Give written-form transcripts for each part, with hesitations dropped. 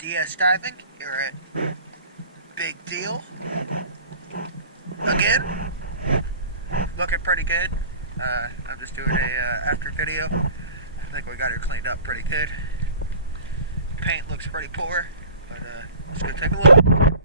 DS diving here at Big Deal. Again, looking pretty good. I'm just doing a after video. I think we got it cleaned up pretty good. Paint looks pretty poor, but let's go take a look.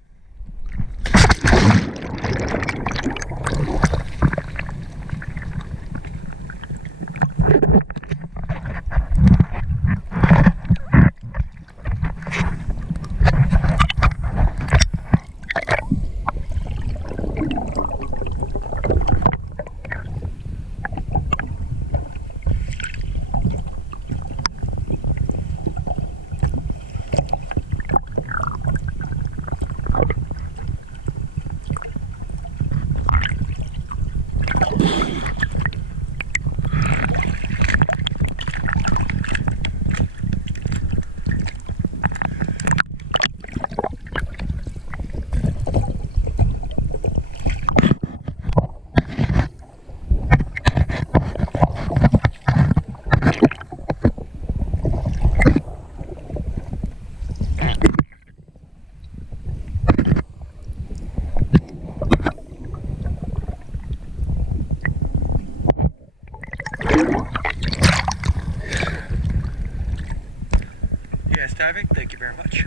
Diving, thank you very much.